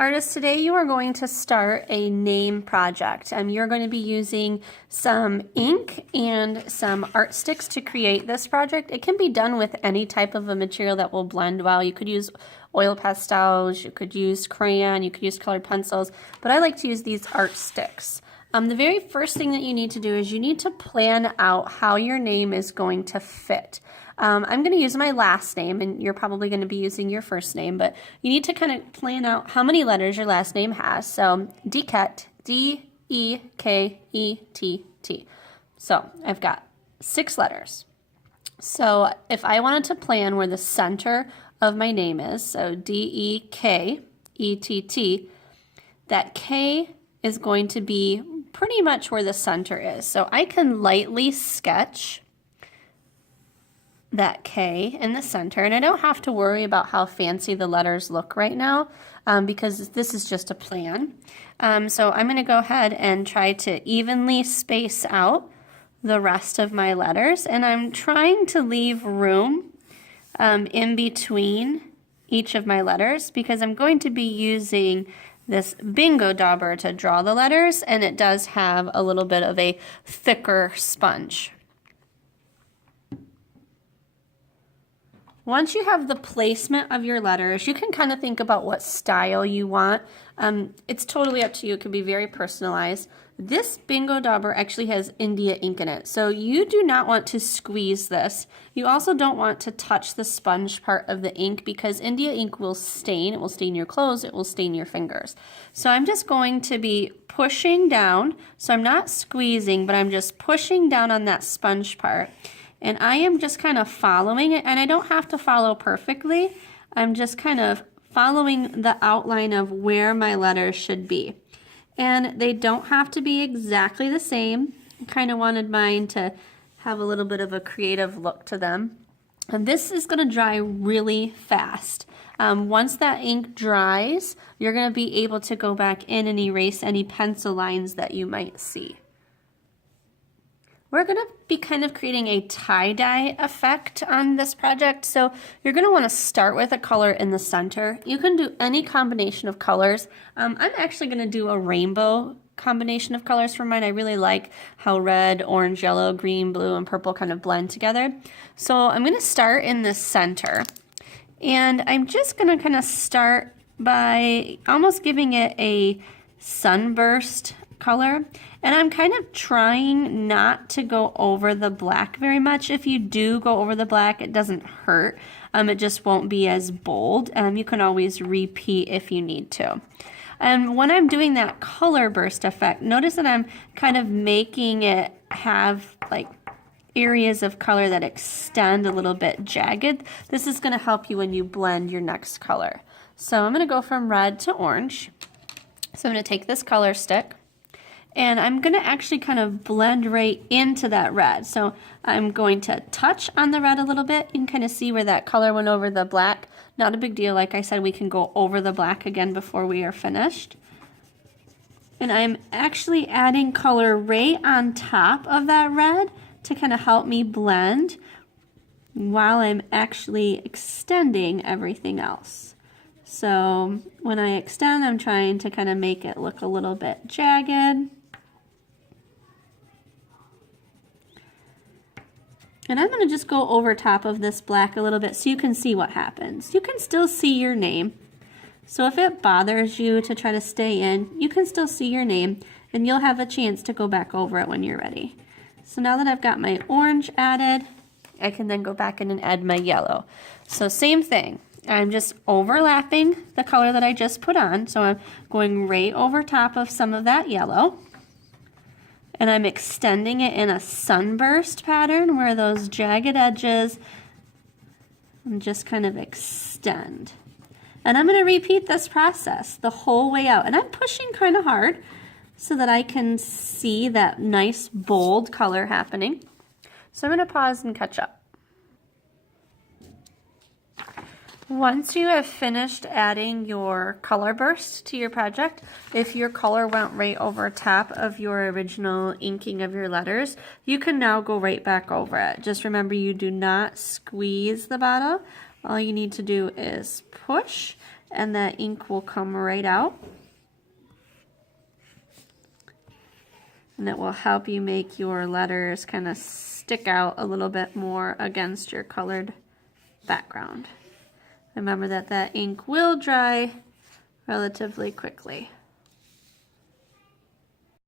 Artists, today you are going to start a name project. You're going to be using some ink and some art sticks to create this project. It can be done with any type of a material that will blend well. You could use oil pastels, you could use crayon, you could use colored pencils, but I like to use these art sticks. The very first thing that you need to do is you need to plan out how your name is going to fit. I'm going to use my last name, and you're probably going to be using your first name, but you need to kind of plan out how many letters your last name has. So Dekett, D-E-K-E-T-T. So I've got 6 letters. So if I wanted to plan where the center of my name is, so D-E-K-E-T-T, that K is going to be pretty much where the center is. So I can lightly sketch that K in the center, and I don't have to worry about how fancy the letters look right now because this is just a plan. So I'm going to go ahead and try to evenly space out the rest of my letters, and I'm trying to leave room in between each of my letters because I'm going to be using this bingo dauber to draw the letters, and it does have a little bit of a thicker sponge. Once you have the placement of your letters, you can kind of think about what style you want. It's totally up to you. It can be very personalized. This bingo dauber actually has India ink in it, so you do not want to squeeze this. You also don't want to touch the sponge part of the ink because India ink will stain. It will stain your clothes. It will stain your fingers. So I'm just going to be pushing down. So I'm not squeezing, but I'm just pushing down on that sponge part. And I am just kind of following it, and I don't have to follow perfectly. I'm just kind of following the outline of where my letters should be. And they don't have to be exactly the same. I kind of wanted mine to have a little bit of a creative look to them. And this is going to dry really fast. Once that ink dries, you're going to be able to go back in and erase any pencil lines that you might see. We're going to be kind of creating a tie-dye effect on this project. So you're going to want to start with a color in the center. You can do any combination of colors. I'm actually going to do a rainbow combination of colors for mine. I really like how red, orange, yellow, green, blue, and purple kind of blend together. So I'm going to start in the center. And I'm just going to kind of start by almost giving it a sunburst color, and I'm kind of trying not to go over the black very much. If you do go over the black, it doesn't hurt. It just won't be as bold. You can always repeat if you need to. And when I'm doing that color burst effect, notice that I'm kind of making it have like areas of color that extend a little bit jagged. This is going to help you when you blend your next color. So I'm going to go from red to orange. So I'm going to take this color stick, and I'm going to actually kind of blend right into that red. So I'm going to touch on the red a little bit. You can kind of see where that color went over the black. Not a big deal. Like I said, we can go over the black again before we are finished. And I'm actually adding color right on top of that red to kind of help me blend while I'm actually extending everything else. So when I extend, I'm trying to kind of make it look a little bit jagged. And I'm going to just go over top of this black a little bit so you can see what happens. You can still see your name. So if it bothers you to try to stay in, you can still see your name, and you'll have a chance to go back over it when you're ready. So now that I've got my orange added, I can then go back in and add my yellow. So same thing. I'm just overlapping the color that I just put on. So I'm going right over top of some of that yellow. And I'm extending it in a sunburst pattern where those jagged edges just kind of extend. And I'm going to repeat this process the whole way out. And I'm pushing kind of hard so that I can see that nice bold color happening. So I'm going to pause and catch up. Once you have finished adding your color burst to your project, if your color went right over top of your original inking of your letters, you can now go right back over it. Just remember, you do not squeeze the bottle. All you need to do is push and that ink will come right out. And it will help you make your letters kind of stick out a little bit more against your colored background. Remember that ink will dry relatively quickly.